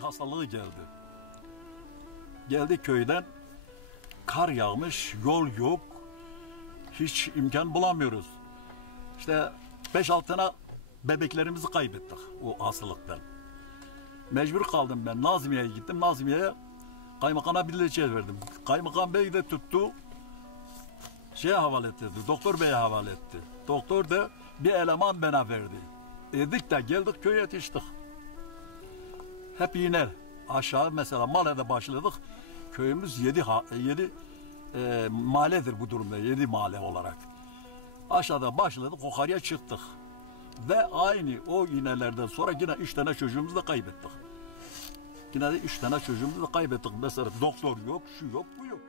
böbrek hastalığı geldi. Geldi köyden, kar yağmış, yol yok, hiç imkan bulamıyoruz. İşte 5-6 tane bebeklerimizi kaybettik o hastalıktan. Mecbur kaldım ben, Nazmiye'ye gittim, Nazmiye'ye kaymakama bir dilekçe verdim. Kaymakam bey de tuttu, havale etti, doktor beye havale etti. Doktor da bir eleman bana verdi. Dedik de geldik köye yetiştik. Hep yine aşağı mesela Male'de başladık. Köyümüz 7 mahalledir bu durumda, 7 mahalle olarak. Aşağıda başladık, yukarıya çıktık. Ve aynı o iğnelerden sonra yine 3 tane çocuğumuzu da kaybettik. Yine de 3 tane çocuğumuzu da kaybettik. Mesela doktor yok, şu yok, bu yok.